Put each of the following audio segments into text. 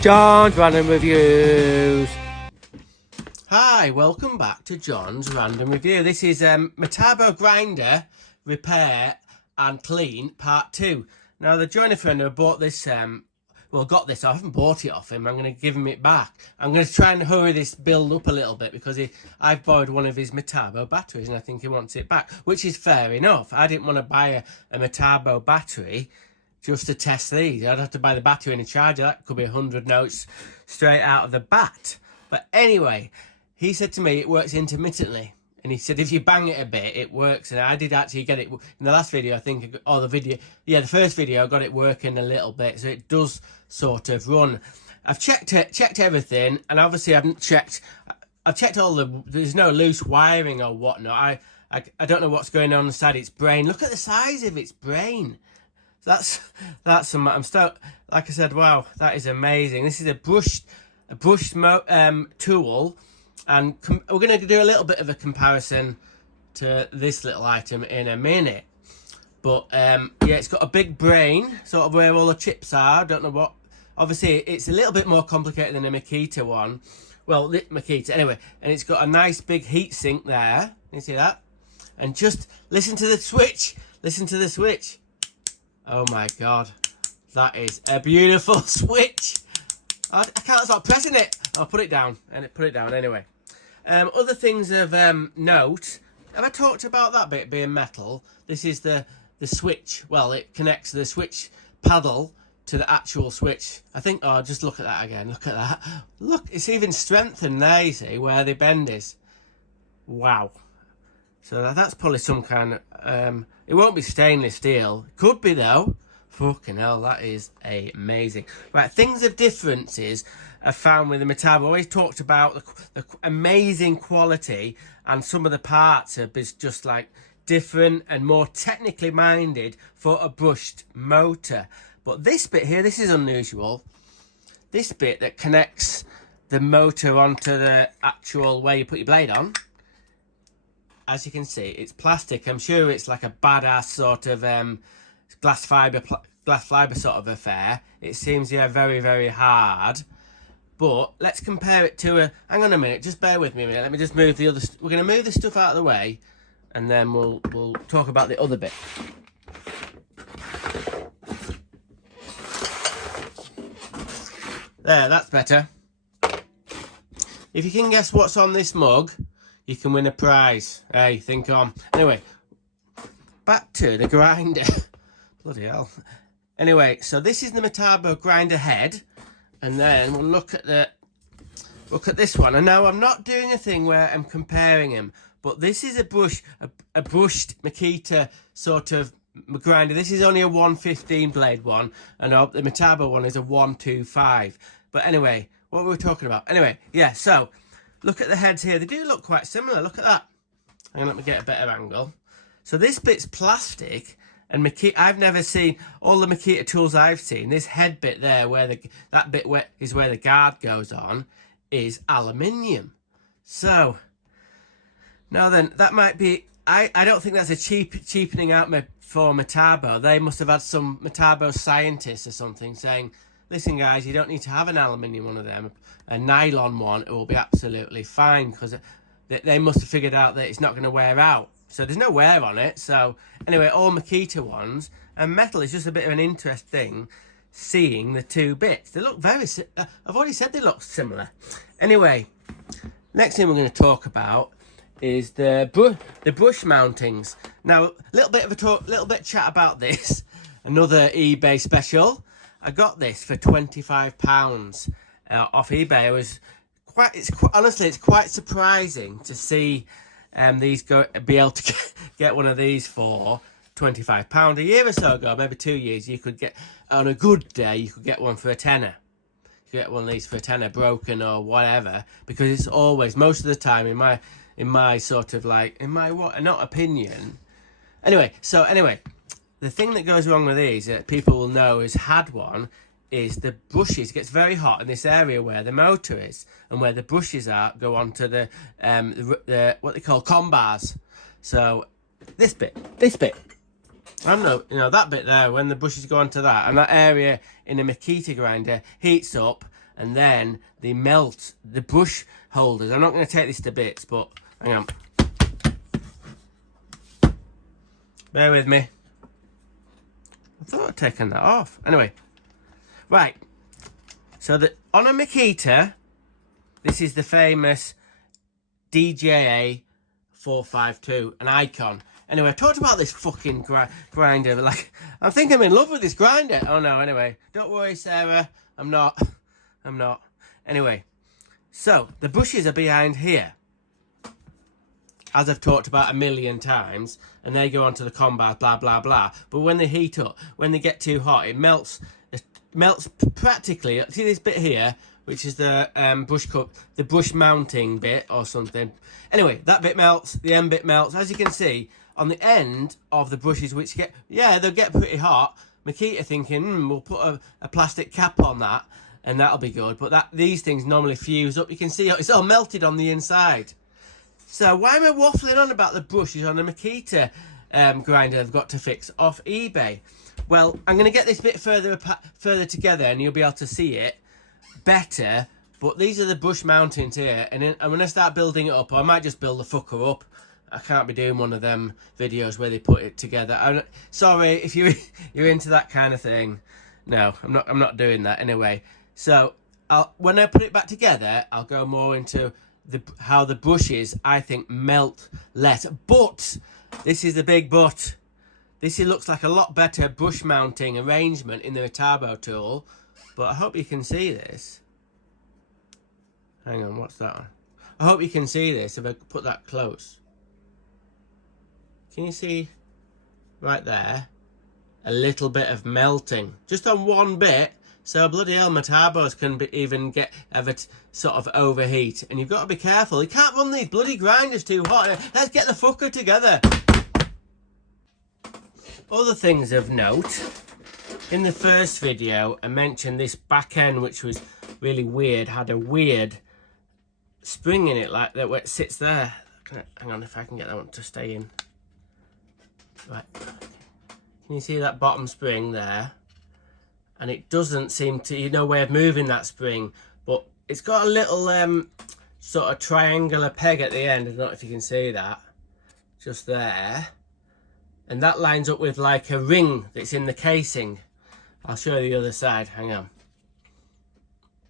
John's Random Reviews. Hi, welcome back to John's Random Review. This is METABO Grinder Repair and Clean Part 2. Now, the joiner friend who bought this, got this, I haven't bought it off him, I'm going to give him it back. I'm going to try and hurry this build up a little bit because I've borrowed one of his METABO batteries and I think he wants it back, which is fair enough. I didn't want to buy a METABO battery just to test these. I'd have to buy the battery and a charger. That could be 100 notes straight out of the bat. But anyway, he said to me it works intermittently. And he said if you bang it a bit, it works. And I did actually get it in the last video, I think, or the first video, I got it working a little bit. So it does sort of run. I've checked everything, and obviously I've checked all there's no loose wiring or whatnot. I don't know what's going on inside its brain. Look at the size of its brain. That's I'm still, like I said, wow, that is amazing. This is a brushed tool, and we're going to do a little bit of a comparison to this little item in a minute. But yeah, it's got a big brain, sort of where all the chips are. I don't know what. Obviously, it's a little bit more complicated than a Makita one. Well, Makita anyway, and it's got a nice big heat sink there. You see that? And just listen to the switch. Listen to the switch. Oh my god, that is a beautiful switch. I can't stop pressing it. I'll put it down, and put it down anyway. Other things of note. Have I talked about that bit being metal? This is the switch. Well, it connects the switch paddle to the actual switch. I think. Oh, just look at that again. Look at that. Look, it's even strengthened there. You see where the bend is. Wow. So that's probably some kind of, it won't be stainless steel. Could be though. Fucking hell, that is amazing. Right, things of differences I found with the METABO. I always talked about the amazing quality, and some of the parts are just like different and more technically minded for a brushed motor. But this bit here, this is unusual. This bit that connects the motor onto the actual where you put your blade on. As you can see, it's plastic. I'm sure it's like a badass sort of glass fiber sort of affair. It seems, yeah, very, very hard. But let's compare it to a. Hang on a minute, just bear with me a minute. Let me just move the other. We're going to move this stuff out of the way, and then we'll talk about the other bit. There, that's better. If you can guess what's on this mug, you can win a prize. Hey, think on. Anyway, back to the grinder. Bloody hell. Anyway, so this is the METABO grinder head, and then we'll look at this one. And now I'm not doing a thing where I'm comparing them, but this is a brushed Makita sort of grinder. This is only a 115 blade one, and the METABO one is a 125. But anyway, what were we talking about? Anyway, yeah, so look at the heads here. They do look quite similar. Look at that. Hang on, let me get a better angle. So this bit's plastic, and Makita, I've never seen, all the Makita tools I've seen, this head bit there, that bit is where the guard goes on, is aluminium. So, now then, that might be, I don't think that's a cheapening out for METABO. They must have had some METABO scientists or something saying, listen guys, you don't need to have an aluminium one of them. A nylon one, it will be absolutely fine, because they must have figured out that it's not going to wear out. So there's no wear on it. So anyway, all Makita ones, and metal is just a bit of an interesting thing, seeing the two bits. They look very, I've already said they look similar. Anyway, next thing we're going to talk about is the brush mountings. Now, a little bit of chat about this. Another eBay special. I got this for £25 off eBay. Honestly, it's quite surprising to see be able to get one of these for £25. A year or so ago, maybe 2 years, you could get, on a good day, you could get one for a tenner. You could get one of these for a tenner, broken or whatever, because it's always, most of the time, in my sort of like, in my what, not opinion. Anyway, the thing that goes wrong with these that people will know has had one is the brushes. It gets very hot in this area where the motor is, and where the brushes are go onto the what they call com bars. So this bit, I don't know, that bit there, when the brushes go onto that, and that area in a Makita grinder heats up, and then they melt the brush holders. I'm not going to take this to bits, but hang on. Bear with me. I thought I'd taken that off. Anyway, right. So on a Makita, this is the famous DJA 452, an icon. Anyway, I talked about this fucking grinder. Like, I think I'm in love with this grinder. Oh no, anyway. Don't worry, Sarah. I'm not. Anyway, so the bushes are behind here, as I've talked about a million times, and they go onto the combat, blah, blah, blah. But when they heat up, when they get too hot, it melts practically. See this bit here, which is the the brush mounting bit or something. Anyway, that bit melts, the end bit melts. As you can see, on the end of the brushes, which they'll get pretty hot. Makita thinking, we'll put a plastic cap on that, and that'll be good. But these things normally fuse up. You can see it's all melted on the inside. So why am I waffling on about the brushes on the Makita grinder I've got to fix off eBay? Well, I'm going to get this bit further together, and you'll be able to see it better. But these are the brush mountings here, and then I'm going to start building it up. Or I might just build the fucker up. I can't be doing one of them videos where they put it together. Sorry if you're into that kind of thing. No, I'm not doing that anyway. So when I put it back together, I'll go more into how the brushes, I think, melt less. But this is the big but. This looks like a lot better brush mounting arrangement in the METABO tool. But I hope you can see this. Hang on, what's that one? I hope you can see this if I put that close. Can you see right there a little bit of melting just on one bit? So bloody hell, METABOs can even have it sort of overheat, and you've got to be careful. You can't run these bloody grinders too hot. Let's get the fucker together. Other things of note, in the first video I mentioned this back end, which was really weird, had a weird spring in it like that where it sits there. Hang on if I can get that one to stay in. Right, can you see that bottom spring there? And it doesn't seem to, no way of moving that spring, but it's got a little sort of triangular peg at the end. I don't know if you can see that, just there, and that lines up with like a ring that's in the casing. I'll show you the other side, hang on.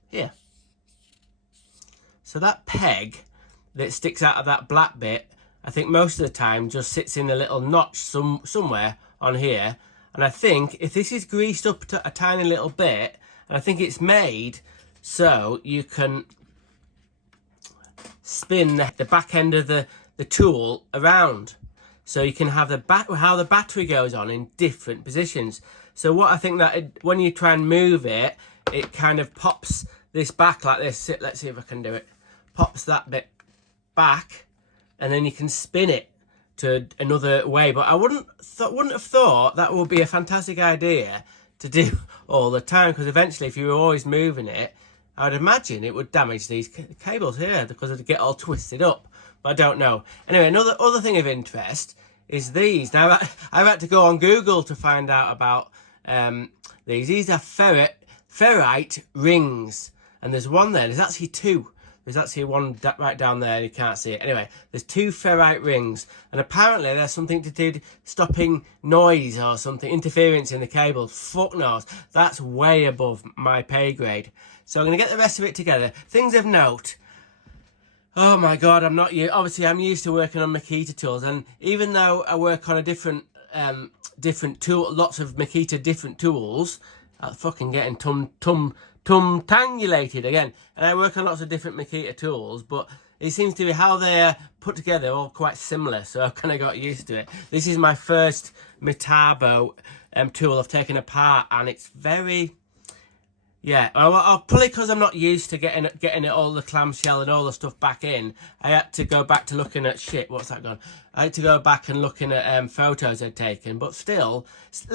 Here. So that peg that sticks out of that black bit, I think most of the time just sits in a little notch somewhere on here. And I think if this is greased up to a tiny little bit, and I think it's made so you can spin the back end of the tool around. So you can have how the battery goes on in different positions. So what I think that when you try and move it, it kind of pops this back like this. Let's see if I can do it. Pops that bit back, and then you can spin it to another way. But I wouldn't have thought that would be a fantastic idea to do all the time, because eventually if you were always moving it, I would imagine it would damage these cables here because they'd get all twisted up. But I don't know. Anyway, other thing of interest is these. Now I've had to go on Google to find out about these. These are ferrite rings, and there's one there. There's actually two. There's actually one right down there, you can't see it. Anyway, there's two ferrite rings, and apparently there's something to do stopping noise or something, interference in the cable. Fuck knows. That's way above my pay grade. So I'm going to get the rest of it together. Things of note. Oh my God, obviously I'm used to working on Makita tools, and even though I work on a different tool, lots of Makita different tools, I'm fucking getting tum-tangulated again, and I work on lots of different Makita tools, but it seems to be how they're put together all quite similar, so I've kind of got used to it. This is my first METABO tool I've taken apart, and it's very, yeah, probably because I'm not used to getting it all the clamshell and all the stuff back in. I had to go back to looking at what's that gone? I had to go back and looking at photos I'd taken, but still,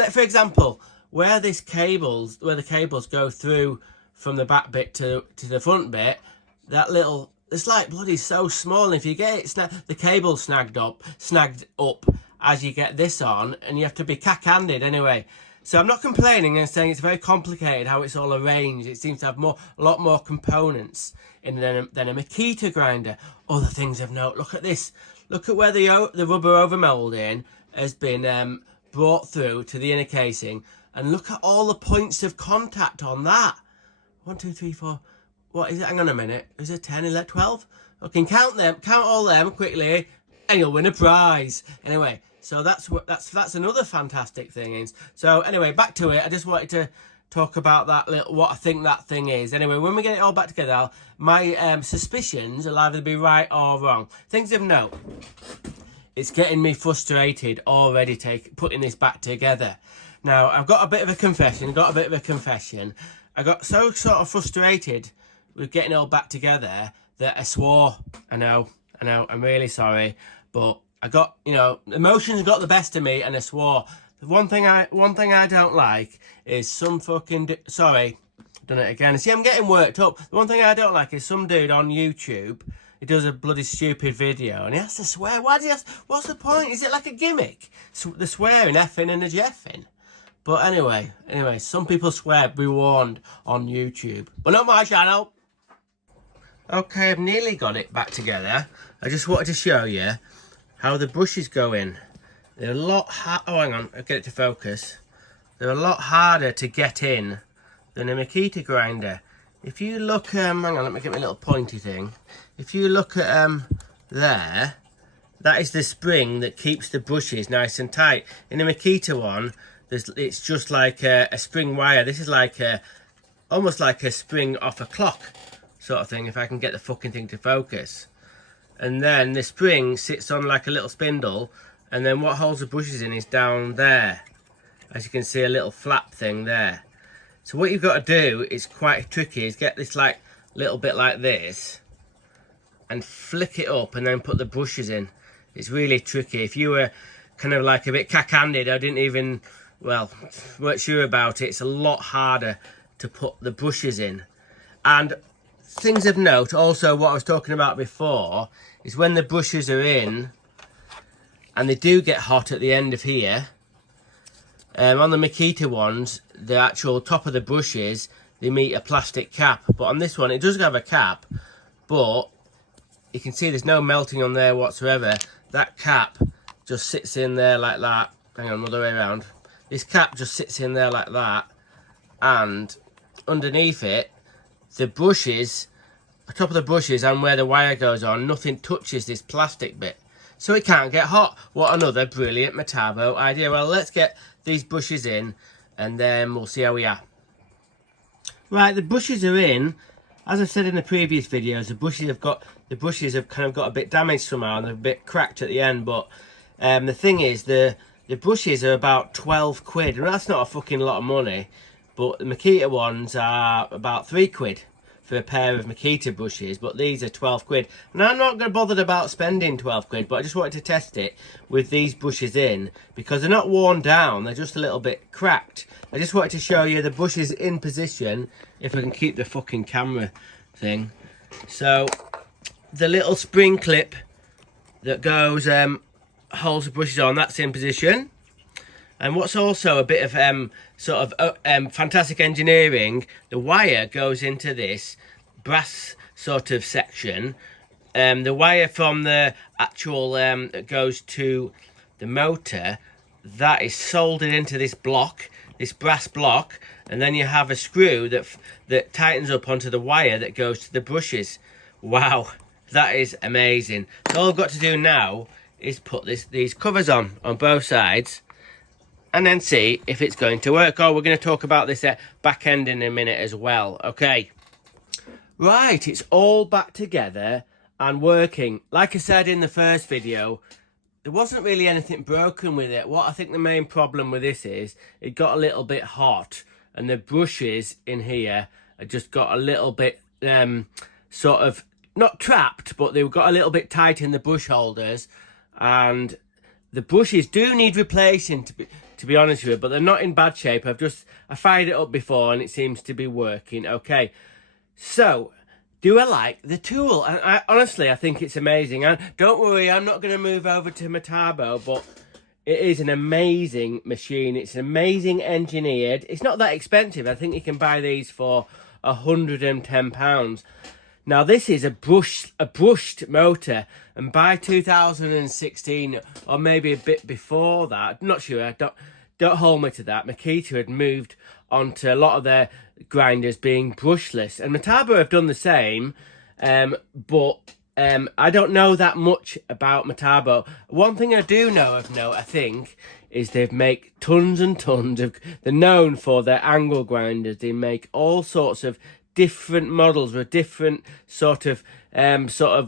for example, where the cables go through from the back bit to the front bit, it's like bloody so small. And if you get it, the cable snagged up as you get this on, and you have to be cack-handed anyway. So I'm not complaining and saying it's very complicated how it's all arranged. It seems to have a lot more components in than a Makita grinder. Other things of note, look at this. Look at where the rubber overmolding has been brought through to the inner casing. And look at all the points of contact on that. 1, 2, 3, 4. What is it? Hang on a minute. Is it 10, 11, 12? Okay, count them. Count all them quickly, and you'll win a prize. Anyway, so that's another fantastic thing. So anyway, back to it. I just wanted to talk about that what I think that thing is. Anyway, when we get it all back together, my suspicions will either be right or wrong. Things of note. It's getting me frustrated already putting this back together. Now, I've got a bit of a confession. I got so sort of frustrated with getting it all back together that I swore. I know, I'm really sorry. But I got, emotions got the best of me and I swore. The one thing I don't like is some fucking... Sorry, done it again. See, I'm getting worked up. The one thing I don't like is some dude on YouTube. He does a bloody stupid video and he has to swear. Why does he have... What's the point? Is it like a gimmick? The swearing, effing and the jeffing. But anyway, some people swear, be warned, on YouTube. But not my channel. Okay, I've nearly got it back together. I just wanted to show you how the brushes go in. They're a lot hard. Oh, hang on, I'll get it to focus. They're a lot harder to get in than a Makita grinder. If you look, hang on, let me get my little pointy thing. If you look at there, that is the spring that keeps the brushes nice and tight. In the Makita one, it's just like a spring wire. This is like almost like a spring off a clock sort of thing, if I can get the fucking thing to focus. And then the spring sits on like a little spindle, and then what holds the brushes in is down there. As you can see, a little flap thing there. So what you've got to do is quite tricky, is get this like little bit like this and flick it up and then put the brushes in. It's really tricky. If you were kind of like a bit cack-handed, I didn't even, well, weren't sure about it, it's a lot harder to put the brushes in. And things of note, also what I was talking about before, is when the brushes are in, and they do get hot at the end of here, on the Makita ones, the actual top of the brushes, they meet a plastic cap. But on this one, it does have a cap, but you can see there's no melting on there whatsoever. That cap just sits in there like that. Hang on, another way around. This cap just sits in there like that, and underneath it, the brushes, the top of the brushes and where the wire goes on, nothing touches this plastic bit, so it can't get hot. What another brilliant Metabo idea. Well, let's get these brushes in and then we'll see how we are. Right, the brushes are in. As I said in the previous videos, the brushes have kind of got a bit damaged somehow and they're a bit cracked at the end. But the thing is, the brushes are about 12 quid, and that's not a fucking lot of money. But the Makita ones are about 3 quid for a pair of Makita brushes, but these are 12 quid. And I'm not going to bother about spending 12 quid, but I just wanted to test it with these brushes in, because they're not worn down, they're just a little bit cracked. I just wanted to show you the brushes in position, if I can keep the fucking camera thing. So, the little spring clip that goes, holds the brushes on, that's in position. And what's also a bit of sort of fantastic engineering, the wire goes into this brass sort of section. The wire from the actual that goes to the motor, that is soldered into this block, this brass block, and then you have a screw that tightens up onto the wire that goes to the brushes. Wow, that is amazing. So all I've got to do now is put these covers on both sides, and then see if it's going to work. Oh, we're going to talk about this back end in a minute as well. Okay. Right, it's all back together and working. Like I said in the first video, there wasn't really anything broken with it. What I think the main problem with this is, it got a little bit hot, and the brushes in here just got a little bit sort of, not trapped, but they got a little bit tight in the brush holders, and the brushes do need replacing, to be honest with you, but they're not in bad shape. I fired it up before and it seems to be working okay. So, do I like the tool? And honestly, I think it's amazing. And don't worry, I'm not going to move over to Metabo, but It is an amazing machine. It's amazing engineered. It's not that expensive. I think you can buy these for £110. Now this is a brushed motor, and by 2016 or maybe a bit before that, I'm not sure. Don't hold me to that. Makita had moved onto a lot of their grinders being brushless, and Metabo have done the same, but I don't know that much about Metabo. One thing I do know of note, I think, is they make tons and tons of. They're known for their angle grinders. They make all sorts of different models with different sort of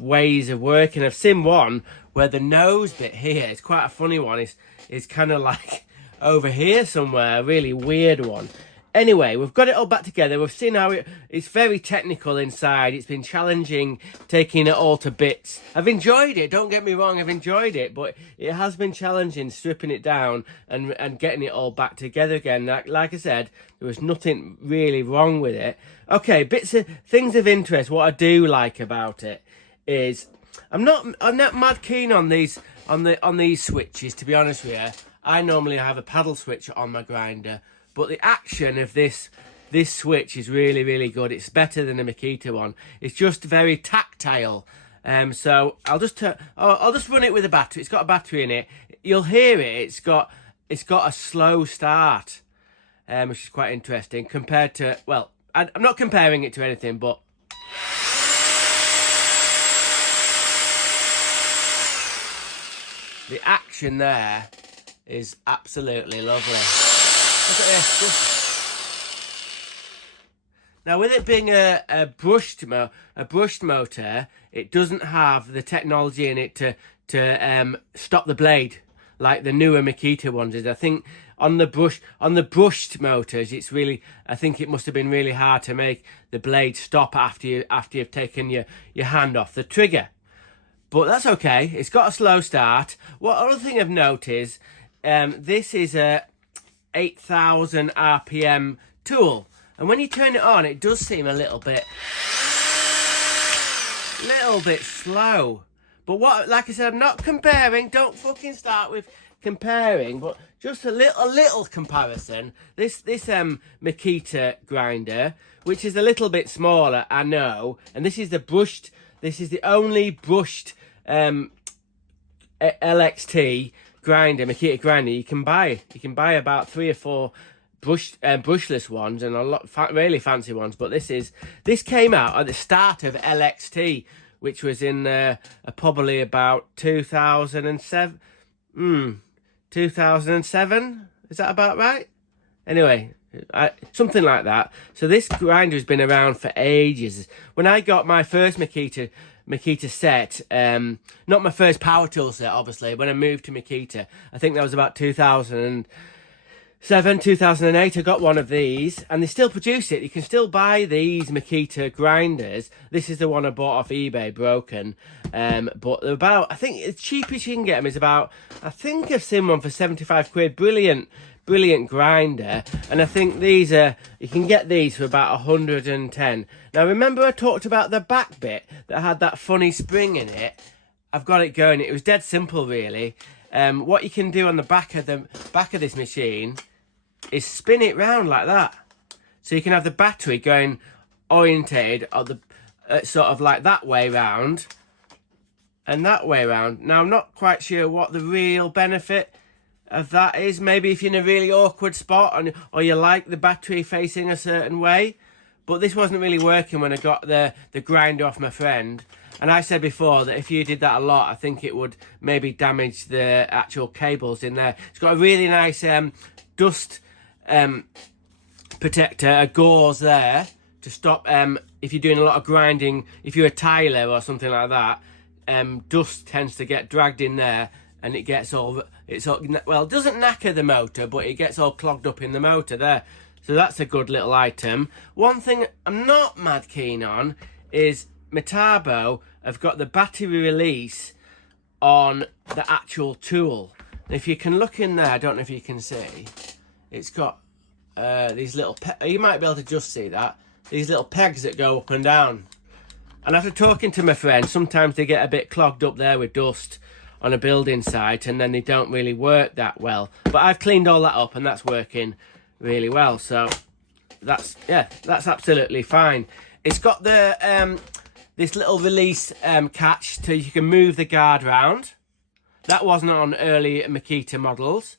ways of working. I've seen one where the nose bit here, it's quite a funny one. It's kind of like over here somewhere, a really weird one. Anyway, we've got it all back together. We've seen how it's very technical inside. It's been challenging taking it all to bits. I've enjoyed it, don't get me wrong, I've enjoyed it, but it has been challenging stripping it down and getting it all back together again. Like I said, there was nothing really wrong with it. Okay, things of interest. What I do like about it is I'm not mad keen on these switches, to be honest with you. I normally have a paddle switch on my grinder, but the action of this switch is really, really good. It's better than the Makita one. It's just very tactile. So I'll just run it with a battery. It's got a battery in it. You'll hear it. It's got a slow start, which is quite interesting compared to, well, I'm not comparing it to anything, but the action there is absolutely lovely. Look at this. Now, with it being a brushed motor, it doesn't have the technology in it to stop the blade like the newer Makita ones is. I think on the brushed motors, it's really, I think it must have been really hard to make the blade stop after you've taken your hand off the trigger. But that's okay. It's got a slow start. What other thing I've noticed, this is a 8,000 RPM tool, and when you turn it on, it does seem a little bit slow. But what, like I said, I'm not comparing. Don't fucking start with comparing, but just a little comparison. This Makita grinder, which is a little bit smaller, I know, and this is the brushed. This is the only brushed LXT grinder, Makita grinder you can buy. You can buy about 3 or 4 brushless ones and a lot really fancy ones. But this came out at the start of LXT, which was in probably about 2007. 2007, is that about right? Anyway, something like that. So this grinder has been around for ages. When I got my first Makita set, not my first power tool set, obviously, when I moved to Makita, I think that was about 2007, 2008, I got one of these, and they still produce it. You can still buy these Makita grinders. This is the one I bought off eBay, broken, but they're about, I think the cheapest you can get them is about, I think I've seen one for 75 quid, brilliant grinder, and I think these you can get these for about 110. Now remember I talked about the back bit that had that funny spring in it? I've got it going. It was dead simple, really. What you can do on the back of this machine is spin it round like that, so you can have the battery going orientated on the sort of like that way round and that way round. Now I'm not quite sure what the real benefit of that is. Maybe if you're in a really awkward spot or you like the battery facing a certain way, but this wasn't really working when I got the grinder off my friend. And I said before that if you did that a lot, I think it would maybe damage the actual cables in there. It's got a really nice dust protector, a gauze there to stop if you're doing a lot of grinding. If you're a tiler or something like that, dust tends to get dragged in there, and it gets all, well, it doesn't knacker the motor, but it gets all clogged up in the motor there. So that's a good little item. One thing I'm not mad keen on is Metabo have got the battery release on the actual tool. If you can look in there, I don't know if you can see, it's got these little, you might be able to just see that, these little pegs that go up and down. And after talking to my friend, sometimes they get a bit clogged up there with dust on a building site, and then they don't really work that well. But I've cleaned all that up, and that's working really well. So that's absolutely fine. It's got the this little release catch so you can move the guard round. That wasn't on early Makita models.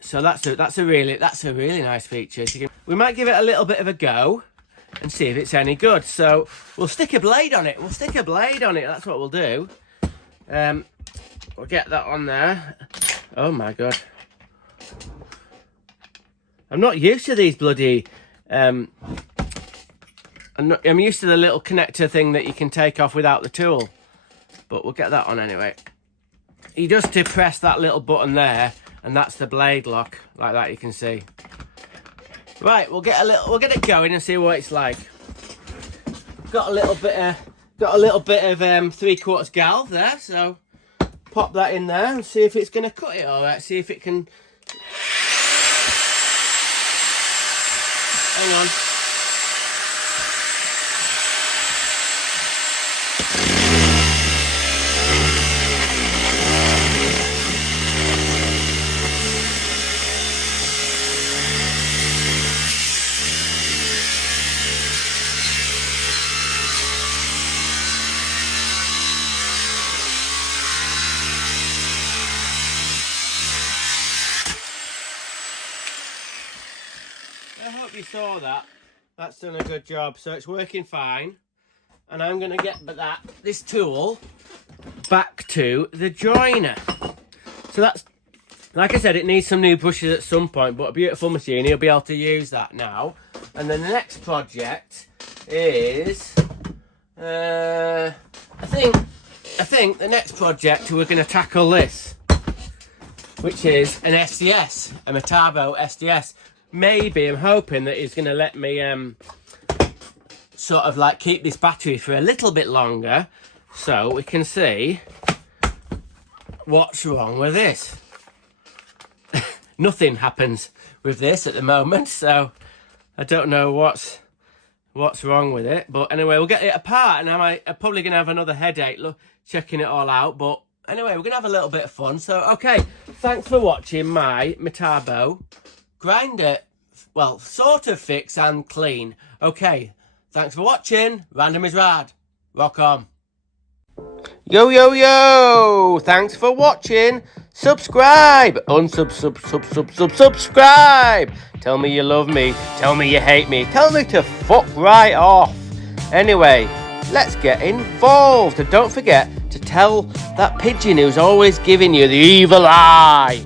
So that's a really nice feature. We might give it a little bit of a go and see if it's any good. So we'll stick a blade on it. That's what we'll do. We'll get that on there. Oh my god. I'm not used to these bloody... I'm used to the little connector thing that you can take off without the tool. But we'll get that on anyway. You just depress that little button there, and that's the blade lock, like that, you can see. Right, we'll get it going and see what it's like. Got a little bit of 3/4 galv there, so pop that in there and see if it's going to cut it all right. See if it can. Hang on. I hope you saw that. That's done a good job. So it's working fine. And I'm going to get this tool back to the joiner. So that's, like I said, it needs some new brushes at some point, but a beautiful machine. You'll be able to use that now. And then the next project is, I think the next project we're going to tackle this, which is an SDS, a METABO SDS. Maybe I'm hoping that he's going to let me sort of like keep this battery for a little bit longer, so we can see what's wrong with this. Nothing happens with this at the moment, so I don't know what's wrong with it. But anyway, we'll get it apart, and I'm probably going to have another headache checking it all out. But anyway, we're going to have a little bit of fun. So, okay, thanks for watching my METABO grinder, well, sort of fix and clean. Okay, thanks for watching. Random is rad. Rock on. Yo, yo, yo! Thanks for watching. Subscribe. Subscribe. Tell me you love me. Tell me you hate me. Tell me to fuck right off. Anyway, let's get involved. And don't forget to tell that pigeon who's always giving you the evil eye.